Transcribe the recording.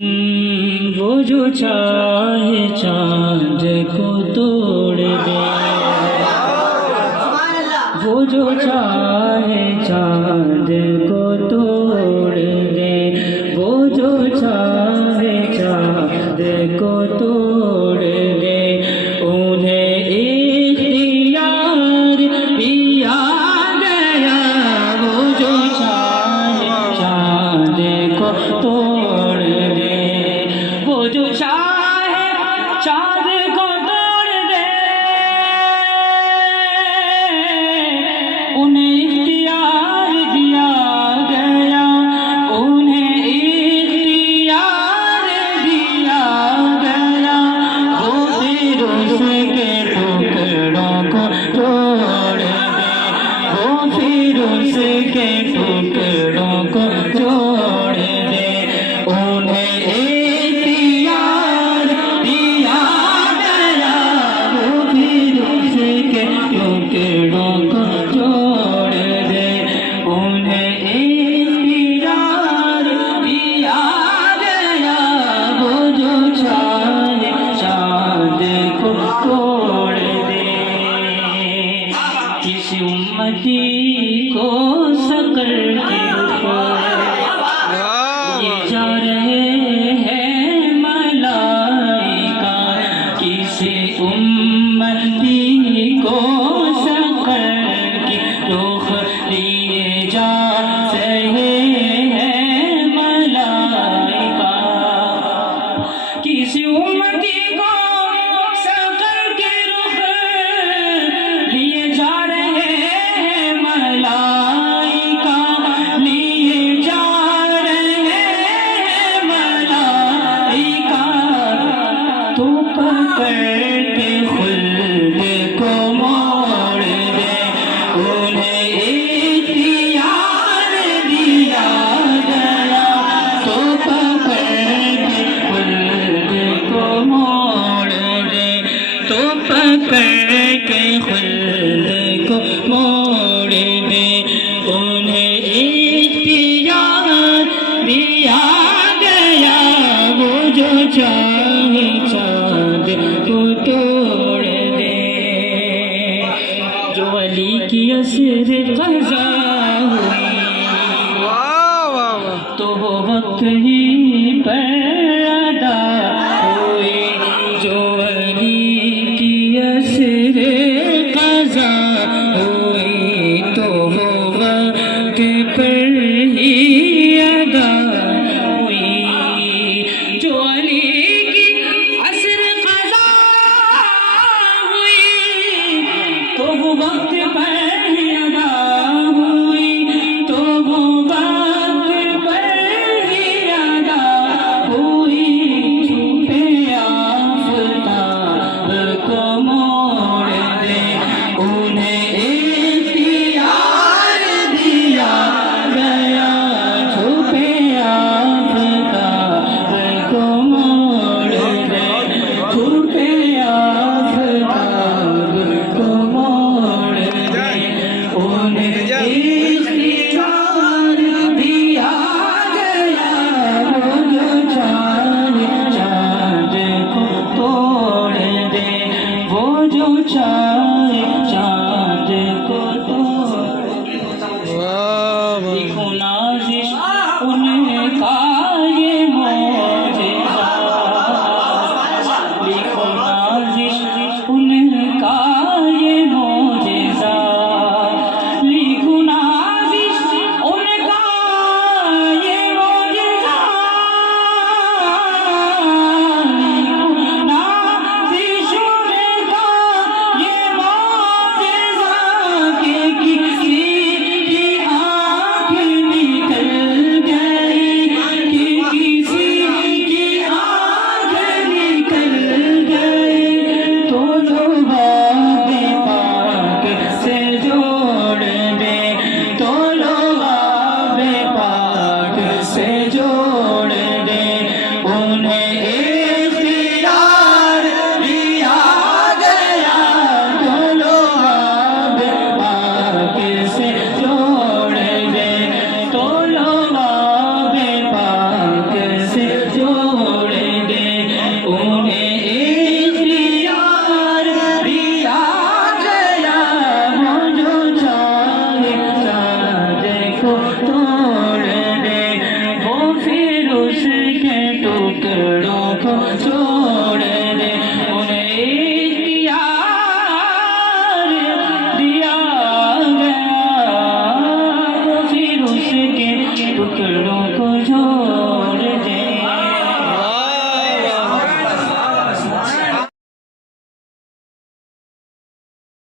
وہ جو چاہے چاند کو توڑ دے، وہ جو چاہے چاند کو توڑ دے، وہ جو چاہے چاند کو توڑ دے، انہیں اختیار دیا گیا، وہ جو چاہے چاند کو توڑ دے، وہ جو چاہے چاند کو توڑ دے، انہیں اختیار دیا گیا، انہیں اختیار دیا گیا، وہ پھر اس کے ٹکڑوں کو توڑ دے، وہ پھر اس کے ٹکڑوں کو توڑ دے، انہیں اختیار دیا گیا، وہ پھر اس کے ٹکڑوں کو توڑ دے، انہیں اختیار دیا گیا، وہ جو چاہے چاند کو توڑ دے، کسی امتی کو سکر کے اوپر یہ جا رہے ہیں ملائکہ، کسی امتی کو سکر کی رخ لیے جا رہے ہیں ملائکہ، کسی امتی کو سکر کے رخ لیے جا رہے ہیں ملائکہ، لیے جا رہے ہیں ملائکہ، تو پکڑ کے خلد کو موڑ دے، انہیں اختیار دیا گیا، تو پکڑ کے خلد کو موڑ دے، تو پکڑ کے خلد کو موڑ دے، انہیں اختیار دیا گیا، وہ جو چاہے چاند کو توڑ دے، جو علی کی اثر قضا ہوئی تو وہ وقت ہی پر ادا ہوئی، جو علی کی اثر قضا ہوئی تو وہ وقت پر ہی ادا ہوئی، جو علی کی اثر قضا ہوئی تو وہ وقت پر ہی ادا ہوئی، تو وہ وقت پر ہی ادا ہوئی، چھپے آفتاب کو موڑ دے، انہیں اختیار دیا گیا، چھپے آفتاب کو موڑ دے، چھپے آفتاب کو موڑ دے، انہیں اختیار دیا گیا، وہ جو چاہے چاند کو توڑ دے، وہ جو چاہے چاند کو توڑ دے، لکھو نازش ان کا یہ معجزہ، لکھو نازش ان کا یہ معجزہ، لکھو نازش ان کا یہ معجزہ، لکھو نازش ان کا یہ معجزہ، کہ کسی کی آنکھ نکل گئی، کہ کسی کی آنکھ نکل گئی، تو لوگ پاک سے جوڑ دے، تو لوگ پاک سے جوڑ دے، انہیں اختیار دیا گیا، تو لوگ پاک سے جوڑ دے، تو لوگ پاک سے جوڑ ٹکڑوں کو جو